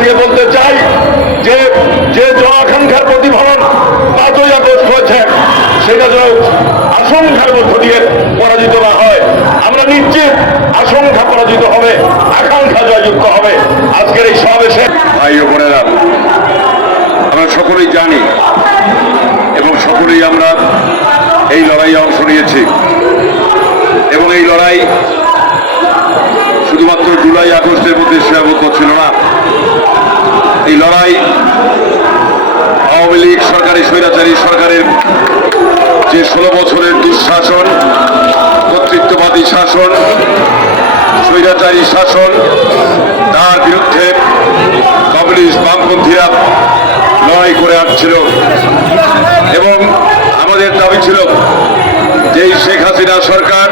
থেকে বলতে চাই যে যে জন আকাঙ্ক্ষার প্রতিফলন পাঁচই আগস্ট হয়েছে, সেটা যেন আশঙ্কার মধ্য দিয়ে পরাজিত না হয়। আমরা নিশ্চিত আশঙ্কা পরাজিত হবে, আকাঙ্ক্ষা জয়যুক্ত হবে আজকের এই সমাবেশে। ভাই বোনেরা, আমরা সকলেই জানি এবং সকলেই আমরা এই লড়াইয়ে অংশ নিয়েছি। এবং এই লড়াই শুধুমাত্র জুলাই আগস্টের মধ্যে সীমাবদ্ধ ছিল না এই লড়াই। আওয়ামী লীগ সরকারি স্বৈরাচারী সরকারের যে ষোলো বছরের দুঃশাসন, কর্তৃত্ববাদী শাসন, স্বৈরাচারী শাসন, তার বিরুদ্ধে কমিউনিস্ট বামপন্থীরা লড়াই করে আসছিল। এবং আমাদের দাবি ছিল যে এই শেখ হাসিনা সরকার,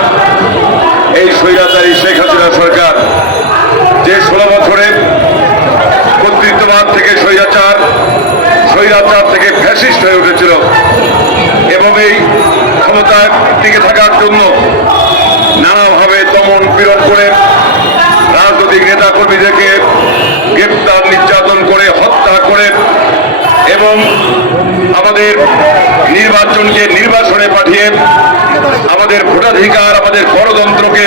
এই স্বৈরাচারী শেখ হাসিনা সরকার যে ষোলো বছরে কর্তৃত্ববাদ থেকে স্বৈরাচার স্বৈরাচার থেকে ফ্যাসিস্ট হয়ে উঠেছিল এবং এই ক্ষমতার টিকে থাকার জন্য নানাভাবে দমন পীড়ন করে রাজনৈতিক নেতা কর্মীদেরকে গ্রেপ্তার, নির্যাতন করে, হত্যা করে এবং আমাদের নির্বাচনকে নির্বাচনে পাঠিয়ে, আমাদের ভোটাধিকার, আমাদের গণতন্ত্রকে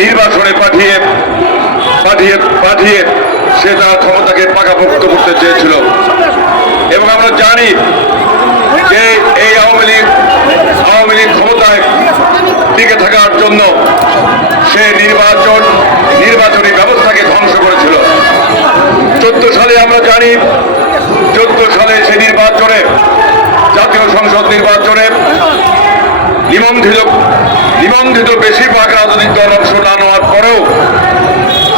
নির্বাচনে পাঠিয়ে পাঠিয়ে পাঠিয়ে সে তার ক্ষমতাকে পাকাপোক্ত করতে চেয়েছিল। এবং আমরা জানি যে এই আওয়ামী লীগ আওয়ামী লীগ ক্ষমতায় টিকে থাকার জন্য সে নির্বাচন, নির্বাচনী ব্যবস্থাকে ধ্বংস করেছিল। চোদ্দ সালে আমরা জানি, চোদ্দ সালে সে নির্বাচনে, জাতীয় সংসদ নির্বাচনে নিবন্ধিত নিবন্ধিত বেশিরভাগ রাজনৈতিক দল অংশ না নেওয়ার পরেও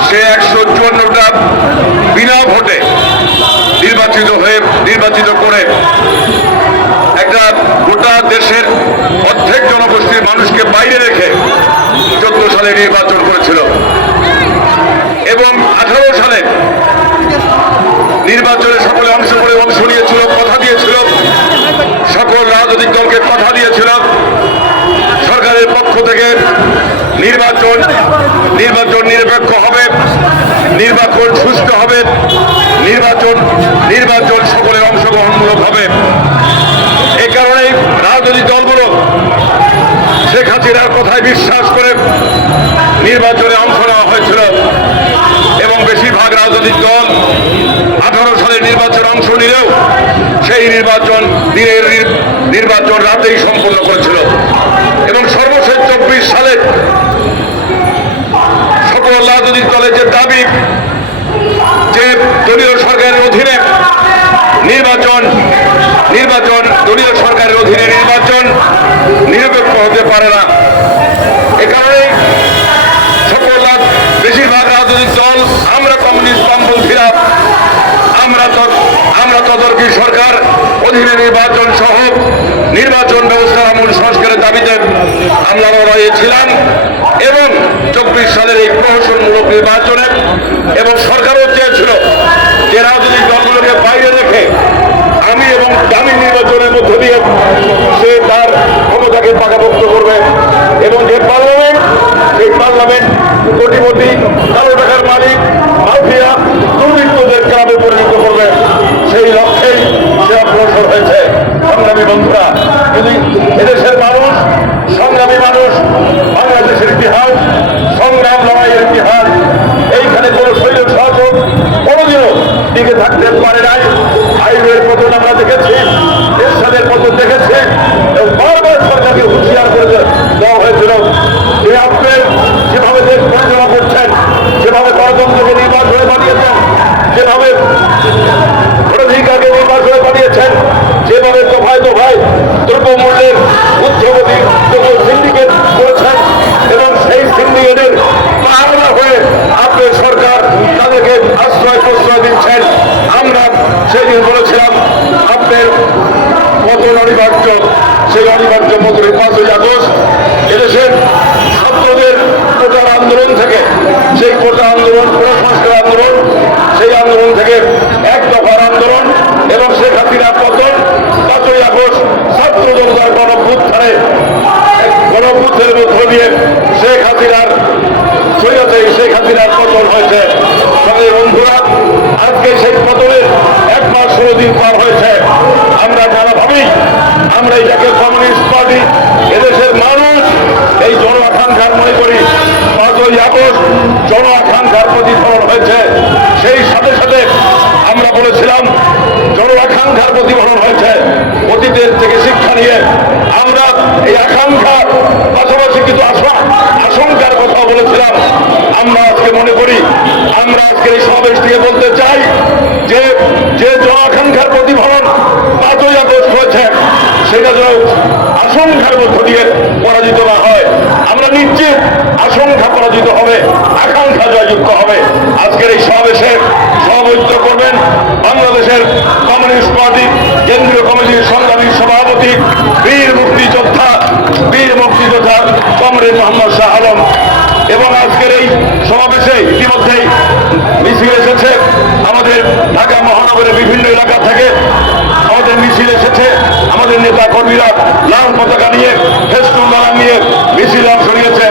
সে একশো চুয়ান্নটা বিনা ভোটে নির্বাচিত হয়ে নির্বাচিত করে একটা গোটা দেশের অর্ধেক জনগোষ্ঠীর মানুষকে বাইরে রেখে চোদ্দ সালে নির্বাচন করেছিল। এবং আঠারো সালে নির্বাচনে সকলে অংশ করে অংশ নিয়েছিল, কথা দিয়েছিল। সকল রাজনৈতিক দলকে কথা দিয়েছিল। সরকারের পক্ষ থেকে নির্বাচন নির্বাচন নিরপেক্ষ হবে। নির্বাচন হবে। নির্বাচন নির্বাচন সকলের অংশগ্রহণমূলক হবে এই কারণেই রাজনৈতিক দলগুলো শেখ হাসিনার কথায় বিশ্বাস করে নির্বাচনে অংশ নেওয়া হয়েছিল এবং বেশিরভাগ রাজনৈতিক দল আঠারো সালের নির্বাচনে অংশ নিলেও সেই নির্বাচন দিনের নির্বাচন রাতেই সম্পন্ন করেছিল। এবং সর্বশেষ চব্বিশ সালে সকল রাজনৈতিক দলের যে দাবি অধীনে নির্বাচন নির্বাচন, দলীয় সরকারের অধীনে নির্বাচন নিরপেক্ষ হতে পারে না। এ কারণে সকল বেশিরভাগ রাজনৈতিক দল, আমরা কমিউনিস্ট বামপন্থীরা আমরা আমরা তদর্থী সরকার, অধীনে নির্বাচন সহ নির্বাচন ব্যবস্থার আমূল সংস্কারের দাবিতে আমরা লড়াইয়ে ছিলাম এবং চব্বিশ সালের এই প্রহসনমূলক নির্বাচনে এবং সরকারও চেয়েছিল সে তার ক্ষমতাকে পাকাপোক্ত করবে। এবং যে পার্লামেন্ট সেই পার্লামেন্ট কোটিপতি কালো টাকার মালিক, মাফিয়া, দুর্বৃত্তদের ক্লাবে পরিণত করবে। সেই লক্ষ্যেই সে অগ্রসর হয়েছে। সংগ্রামী বন্ধুরা, যদি এদেশের মানুষ, সংগ্রামী মানুষ, বাংলাদেশের ইতিহাস, সংগ্রাম লড়াইয়ের ইতিহাস, এইখানে কোনো শৈল শাসক কোনোদিনও টিকে থাকতে পারে থেকে এক দফার আন্দোলন এবং শেখ হাসিনার পতন, পাঁচই আগস্ট ছাত্র জনতার গণভুত্থানে গণভুত্থের মধ্য দিয়ে শেখ হাসিনার সৈরাতে শেখ হাসিনার পতন হয়েছে। সঙ্গে বন্ধুরা, আজকে সেই পতনের এক মাস ষোলো দিন পার হয়েছে। আমরা যারা ভাবি, আমরা এটাকে কমিউনিস্ট পার্টি, এদেশের মানুষ, এই জন আকাঙ্ক্ষার মনে করি, পাঁচই আগস্ট জন আকাঙ্ক্ষার প্রতিফলন হয়েছে। সেই সাথে বলেছিলাম জন আকাঙ্ক্ষার প্রতিফলন হয়েছে। অতীতের থেকে শিক্ষা নিয়ে আমরা এই আকাঙ্ক্ষার পাশাপাশি কিছু আশা কমরেড মোহাম্মদ শাহ আলম। এবং আজকের এই সমাবেশে ইতিমধ্যেই মিছিল এসেছে। আমাদের ঢাকা মহানগরের বিভিন্ন এলাকা থেকে আমাদের মিছিল এসেছে। আমাদের নেতা কর্মীরা লাল পতাকা নিয়ে, ফেস্টুন বাগান নিয়ে মিছিলে অংশ নিয়েছে।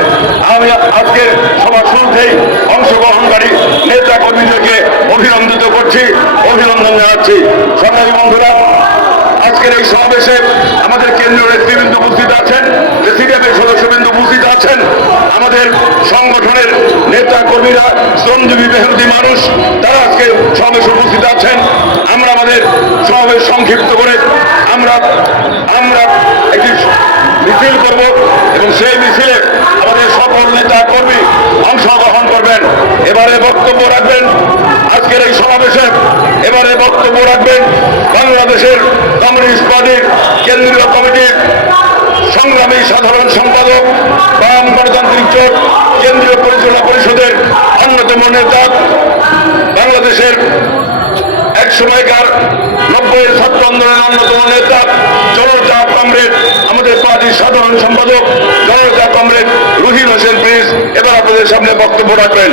আমি আজকের সবার শুরুতেই অংশগ্রহণকারী নেতা কর্মীদেরকে অভিনন্দিত করছি, অভিনন্দন জানাচ্ছি। সরকারি বন্ধুরা, আজকের এই সমাবেশে আমাদের কেন্দ্রীয় নেতৃবৃন্দ উপস্থিত আছেন। উপস্থিত আছেন আমাদের সংগঠনের নেতা কর্মীরা শ্রমজীবী মেহনতি মানুষ, তারা আজকে সমাবেশে উপস্থিত আছেন। আমরা আমাদের সমাবেশ সংক্ষিপ্ত করে আমরা আমরা একটি মিছিল করব এবং সেই মিছিলে আমাদের সকল নেতা কর্মী অংশগ্রহণ করবেন। এবারে বক্তব্য রাখবেন আজকের এই সমাবেশে। এবারে বক্তব্য রাখবেন বাংলাদেশের কমিউনিস্ট পার্টির কেন্দ্রীয় কমিটির সংগ্রামী সাধারণ সম্পাদক, বাম গণতান্ত্রিক জোট, কেন্দ্রীয় পরিচালনা পরিষদের অন্যতম নেতা, বাংলাদেশের এক সময়কার নব্বই ছাত্র আন্দোলনের অন্যতম নেতা, জনতা কমরেড, আমাদের পার্টির সাধারণ সম্পাদক, জনতা কমরেড রুহিন হোসেন প্রিন্স এবার আপনাদের সামনে বক্তব্য রাখবেন।